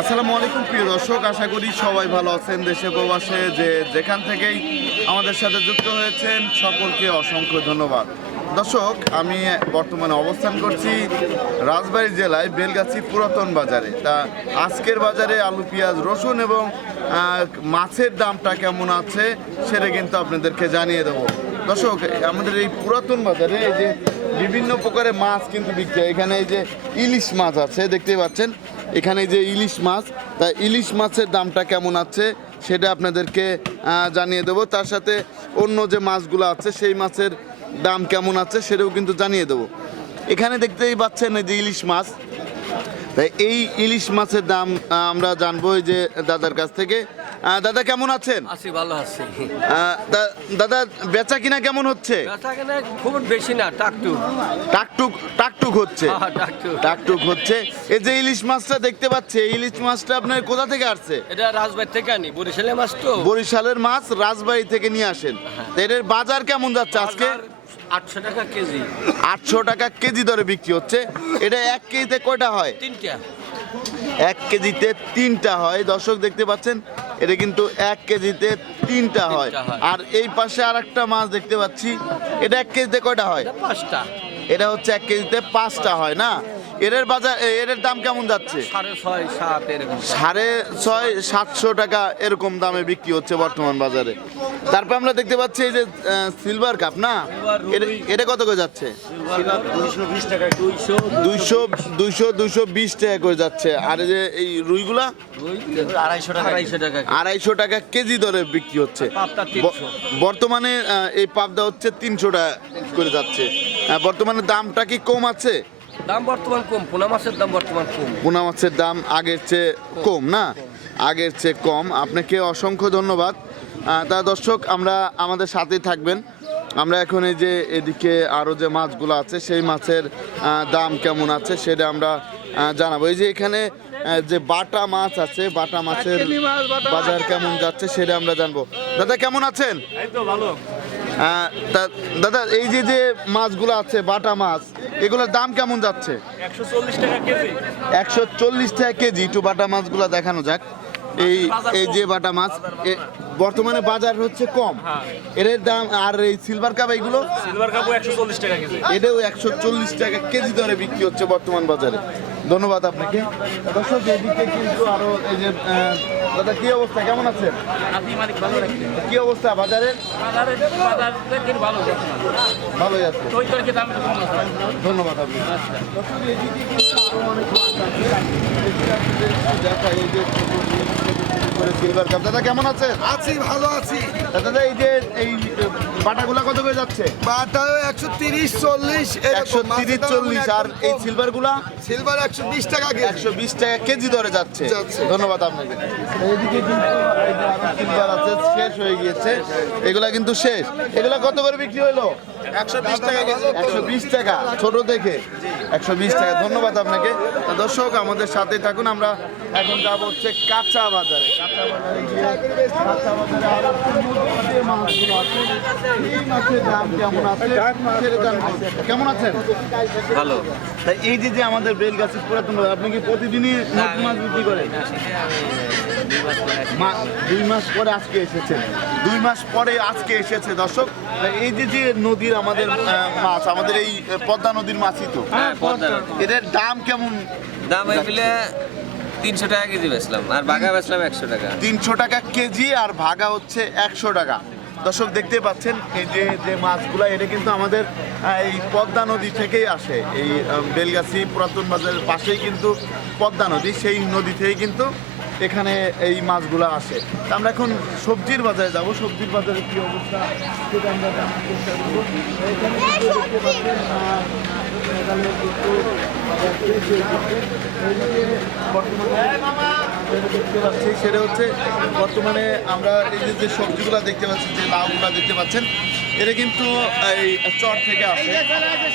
আসসালামু আলাইকুম, প্রিয় দর্শক। আশা করি সবাই ভালো আছেন দেশে প্রবাসে। যে যেখান থেকেই আমাদের সাথে যুক্ত হয়েছেন, সকলকে অসংখ্য ধন্যবাদ। দর্শক, আমি বর্তমানে অবস্থান করছি রাজবাড়ী জেলায় বেলগাছি পুরাতন বাজারে। তা আজকের বাজারে আলু, পেঁয়াজ, রসুন এবং মাছের দামটা কেমন আছে সেটা কিন্তু আপনাদেরকে জানিয়ে দেবো। দর্শক, আমাদের এই পুরাতন বাজারে এই যে বিভিন্ন প্রকারের মাছ কিন্তু বিক্রি এখানে এই যে ইলিশ মাছ আছে, দেখতে পাচ্ছেন। এখানে যে ইলিশ মাছ, তা ইলিশ মাছের দামটা কেমন আছে সেটা আপনাদেরকে জানিয়ে দেব। তার সাথে অন্য যে মাছগুলো আছে, সেই মাছের দাম কেমন আছে সেটাও কিন্তু জানিয়ে দেব। এখানে দেখতেই পাচ্ছেন যে ইলিশ মাছ। তাই এই ইলিশ মাছের দাম আমরা জানব যে দাদার কাছ থেকে। দাদা কেমন আছেন? আছি ভালো আছি। দাদা বেচা কিনা কেমন হচ্ছে? কেন খুব বেশি না টাকটু টাকটুক টাকটুক হচ্ছে। হ্যাঁ, টাকটুক হচ্ছে। এই যে ইলিশ মাছটা দেখতে পাচ্ছি এই ইলিশ মাছটা আপনার কোথা থেকে আসছে? এটা রাজবাড়ি থেকে আনি বরিশালে মাছ তো। বরিশালের মাছ রাজবাড়ি থেকে নিয়ে আসেন। তো এটার বাজার কেমন যাচ্ছে আজকে? আটশো টাকা কেজি। আটশো টাকা কেজি দরে বিক্রি হচ্ছে। এটা এক কেজিতে কয়টা হয়? তিনটা। এক কেজিতে তিনটা হয়। দর্শক দেখতে পাচ্ছেন এটা কিন্তু এক কেজিতে তিনটা হয়। আর এই পাশে আর একটা মাছ দেখতে পাচ্ছি এটা এক কেজিতে কয়টা হয়? পাঁচটা। এটা হচ্ছে এক কেজিতে পাঁচটা হয় না? এর বাজার এর দাম কেমন যাচ্ছে? সাড়ে ছয় সাত এরকম। সাড়ে ছয় সাতশো টাকা এরকম দামে বিক্রি হচ্ছে বর্তমান বাজারে। তারপর আমরা দেখতে পাচ্ছি এই যে সিলভার কাপ না? এটা- এটা কত করে যাচ্ছে? দুইশো বিশ দুইশো দুইশো বিশ টাকা করে যাচ্ছে। আর যে এই রুইগুলা? আড়াইশো টাকা আড়াইশো টাকা আড়াইশো টাকা কেজি দরে বিক্রি হচ্ছে। পাবদা ব- 300 বর্তমানে এই পাবদা হচ্ছে তিনশো টাকা করে যাচ্ছে। বর্তমানে দামটা কি কম আছে? দাম বর্তমান কম পোনা মাছের দাম বর্তমান কম। পোনা মাছের দাম আগের চেয়ে কম না? আগের চেয়ে কম। আপনাকে অসংখ্য ধন্যবাদ। তা দর্শক আমরা আমাদের সাথেই থাকবেন। আমরা এখন এই যে এদিকে আরও যে মাছগুলো আছে সেই মাছের দাম কেমন আছে সেটা আমরা জানাব। এই যে এখানে যে বাটা মাছ আছে বাটা মাছের বাজার কেমন যাচ্ছে সেটা আমরা জানব। দাদা কেমন আছেন? তা- দাদা এই যে যে মাছগুলো আছে বাটা মাছ এগুলোর দাম কেমন যাচ্ছে? একশো চল্লিশ টাকা কেজি। একটু বাটা মাছগুলো দেখানো যাক। এই এই যে বাটা মাছ বর্তমানে বাজার হচ্ছে কম। এর দাম আর এই সিলভার কাপ এইগুলো? সিলভার কাপও একশো চল্লিশ টাকা কেজি। এটাও একশো চল্লিশ টাকা কেজি দরে বিক্রি হচ্ছে বর্তমান বাজারে। ধন্যবাদ আপনাকে। দর্শক এদিকে কিন্তু আরও এই যে দাদা কি অবস্থা? কেমন রাখবেন কি অবস্থা বাজারের? বাজারে ভালোই আছে। আছে? ধন্যবাদ আপনি দর্শক, এদিকে কিন্তু আরও অনেক এই যে করে সিলভার কাপ দাদা কেমন আছেন? আছি ভালো আছি। দাদা এই যে এই বাটাগুলা কত করে যাচ্ছে? বাটাও একশো তিরিশ চল্লিশ একশো তিরিশ চল্লিশ আর এই সিলভারগুলা সিলভার একশো বিশ টাকা কেজি। একশো বিশ টাকা কেজি দরে যাচ্ছে। ধন্যবাদ আপনাকে। এইদিকে সিলভার আছে শেষ হয়ে গিয়েছে। এগুলা কিন্তু শেষ। এগুলা কত করে বিক্রি হলো একশো বিশ টাকা কেজি। একশো বিশ টাকা ছোট দেখে। একশো বিশ টাকা। ধন্যবাদ আপনাকে। দর্শক আমাদের সাথে থাকুন। আমরা এখন যাব হচ্ছে কাঁচা বাজারে। কাঁচা বাজারে গিয়ে কাঁচা বাজারে আরও মাছগুলো আছে এই মাছের দাম কেমন আছে? কেমন আছেন? ভালো। তাই এই যে যে আমাদের বেলগাছি পুরাতন আপনি কি প্রতিদিনই নতুন মাছ বিক্রি করেন? দুই মাস পরে আজকে এসেছে দুই মাস পরে আজকে এসেছে দর্শক। এই যে যে নদীর আমাদের মাছ আমাদের এই পদ্মা নদীর মাছই তো। হ্যাঁ এদের দাম কেমন? দাম এগুলো তিনশো টাকা কেজি বেচলাম, আর বাঘা বেচলাম একশো টাকা। তিনশো টাকা কেজি আর ভাগা হচ্ছে একশো টাকা। দর্শক দেখতে পাচ্ছেন, এই যে যে মাছগুলো, এটা কিন্তু আমাদের এই পদ্মা নদী থেকেই আসে। এই বেলগাছি পুরাতন বাজারের পাশেই কিন্তু পদ্মা নদী, সেই নদী থেকেই কিন্তু এখানে এই মাছগুলো আসে। আমরা এখন সবজির বাজারে যাব। সবজির বাজারে কি অবস্থা? সেটা আমরা এখানে কিন্তু দেখতে পাচ্ছি সেটা হচ্ছে বর্তমানে আমরা এই যে সবজিগুলো দেখতে পাচ্ছি যে লাউগুলো দেখতে পাচ্ছেন এটা কিন্তু এই চর থেকে আসে।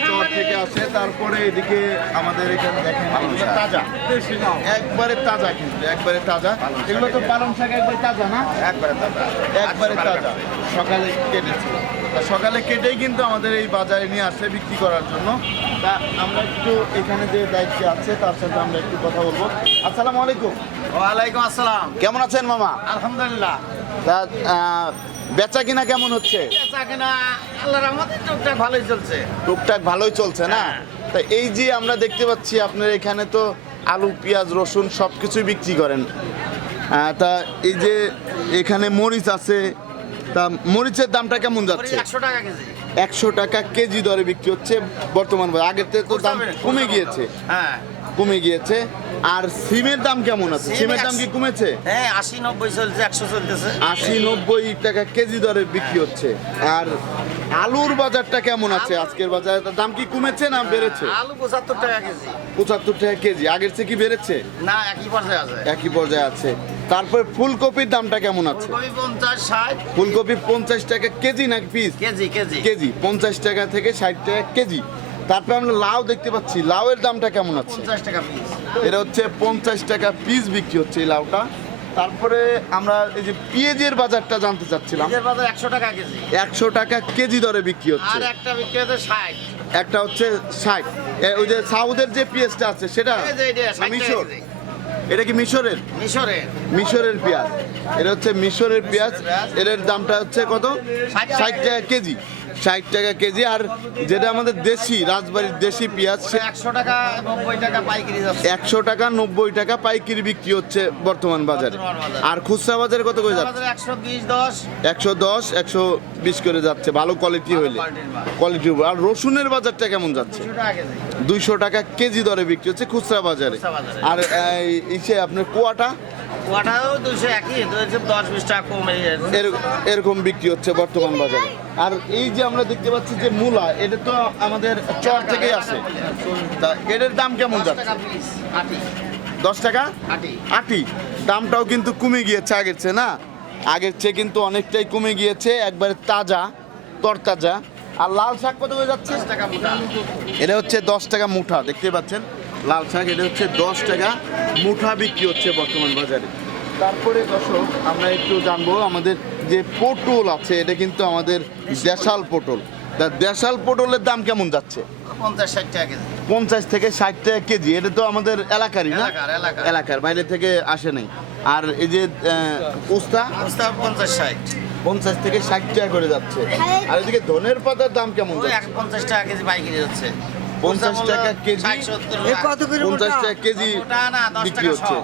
চর থেকে আসে তারপরে এদিকে আমাদের এখানে দেখেন তাজা। একবারে তাজা কিন্তু একবারে তাজা। এগুলো তো পালং শাক একবারে তাজা না? একবারে তাজা একবারে তাজা। সকালে কেটেছে। তা সকালে কেটেই কিন্তু আমাদের এই বাজারে নিয়ে আসে বিক্রি করার জন্য। তা আমরা একটু এখানে যে দায়িত্বে আছে তার সাথে আমরা একটু কথা বলব। আসসালামু আলাইকুম। ওয়ালাইকুম আসসালাম। কেমন আছেন মামা? আলহামদুলিল্লাহ। তা বেচা কিনা কেমন হচ্ছে? বেচা কেনা আল্লাহর রহমতে টুকটাক ভালোই চলছে। টুকটাক ভালোই চলছে না? তা এই যে আমরা দেখতে পাচ্ছি আপনার এখানে তো আলু পেঁয়াজ রসুন সব কিছুই বিক্রি করেন। তা এই যে এখানে মরিচ আছে তা মরিচের দামটা কেমন যাচ্ছে? একশো টাকা কেজি। একশো টাকা কেজি দরে বিক্রি হচ্ছে বর্তমান থেকে তো দাম কমে গিয়েছে। হ্যাঁ। কমে গিয়েছে। আর সিমের দাম কেমন আছে? সিমের দাম কি কমেছে? হ্যাঁ আশি নব্বই চলছে একশো চলতেছে। আশি নব্বই টাকা কেজি দরে বিক্রি হচ্ছে। আর আলুর বাজারটা কেমন আছে আজকের বাজারে? দাম কি কমেছে না বেড়েছে? আলু পঁচাত্তর টাকা কেজি। পঁচাত্তর টাকা কেজি। আগের থেকে কি বেড়েছে? না একই পর্যায়ে আছে। একই পর্যায়ে আছে। তারপরে ফুলকপির দামটা কেমন আছে? ফুলকপি পঞ্চাশ ষাট। ফুলকপি পঞ্চাশ টাকা কেজি নাকি পিস? KG KG. কেজি পঞ্চাশ টাকা থেকে ষাট টাকা কেজি। তারপরে আমরা লাউ দেখতে পাচ্ছি। লাউয়ের দামটা কেমন আছে? পঞ্চাশ টাকা পিস এটা হচ্ছে পঞ্চাশ টাকা পিস বিক্রি হচ্ছে এই লাউটা। তারপরে আমরা এই যে পেঁয়াজের বাজারটা জানতে চাচ্ছিলাম। বাজার একশো টাকা কেজি। টাকা কেজি দরে বিক্রি হচ্ছে। আর একটা বিক্রি হচ্ছে ষাট। একটা হচ্ছে ষাট। ওই যে সাউদের যে পেঁয়াজটা আছে সেটা? মিশর? এটা কি মিশরের? মিশরের। মিশরের পেঁয়াজ। এটা হচ্ছে মিশরের পেঁয়াজ। এর দামটা হচ্ছে কত? ষাট টাকা ষাট টাকা কেজি। ষাট টাকা কেজি আর যেটা আমাদের দেশি রাজবাড়ির দেশি পেঁয়াজ সে একশো টাকা নব্বই টাকা পাইকারি একশো টাকা নব্বই টাকা পাইকারি বিক্রি হচ্ছে বর্তমান বাজারে। আর খুচরা বাজারে কত করে যাচ্ছে? একশো দশ। একশো বিশ করে যাচ্ছে ভালো কোয়ালিটি হইলে। কোয়ালিটির। কোয়ালিটি আর রসুনের বাজারটা কেমন যাচ্ছে? একশো টাকা কেজি। দুইশো টাকা কেজি দরে বিক্রি হচ্ছে খুচরা বাজারে। আর ইসে আপনার কুয়াটা? ওটাও দুশো একই দশ বিশ টাকা কমে যাচ্ছে এর- এরকম বিক্রি হচ্ছে বর্তমান বাজারে। আর এই যে আমরা দেখতে পাচ্ছি যে মূলা এটা তো আমাদের চর থেকেই আসে তা এটার দাম কেমন যাচ্ছে? দশ টাকা? আটি। দামটাও কিন্তু কমে গিয়েছে আগের চেয়ে না? আগের চেয়ে কিন্তু অনেকটাই কমে গিয়েছে একবারে তাজা তরতাজা। আর লাল শাক কত হয়ে যাচ্ছে? টাকা এটা হচ্ছে দশ টাকা মুঠা দেখতে পাচ্ছেন? লাল শাক এটা হচ্ছে দশ টাকা মুঠা বিক্রি হচ্ছে বর্তমান বাজারে। তারপরে দর্শক আমরা একটু জানব আমাদের যে পটল আছে এটা কিন্তু আমাদের দেশাল পটল। তা দেশাল পটলের দাম কেমন যাচ্ছে? পঞ্চাশ ষাট টাকা কেজি। পঞ্চাশ থেকে ষাট টাকা কেজি এটা তো আমাদের এলাকারই না? এলাকার, বাইরে থেকে আসে নাই। আর এই যে আহ, উস্তা? পঞ্চাশ ষাট। পঞ্চাশ থেকে ষাট টাকা করে যাচ্ছে। আর এদিকে ধনের পাতার দাম কেমন পঞ্চাশ টাকা কেজি পাইকারি যাচ্ছে পঞ্চাশ টাকা কেজি। পঞ্চাশ টাকা কেজি বিক্রি হচ্ছে।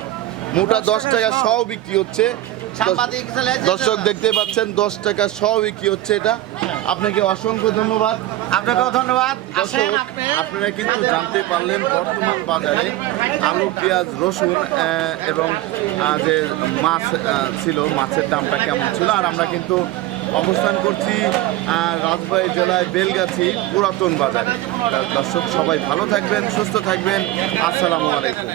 মোটা দশ টাকা সহ বিক্রি হচ্ছে। দর্শক দেখতে পাচ্ছেন দশ টাকা সহ বিক্রি হচ্ছে এটা। আপনাকে অসংখ্য ধন্যবাদ। আপনাকেও ধন্যবাদ। আপনারা কিন্তু জানতে পারলেন বর্তমান বাজারে আলু পেঁয়াজ রসুন এবং যে মাছ ছিল মাছের দামটা কেমন ছিল। আর আমরা কিন্তু অবস্থান করছি রাজবাড়ী জেলায় বেলগাছি পুরাতন বাজারে। দর্শক সবাই ভালো থাকবেন সুস্থ থাকবেন। আসসালামু আলাইকুম।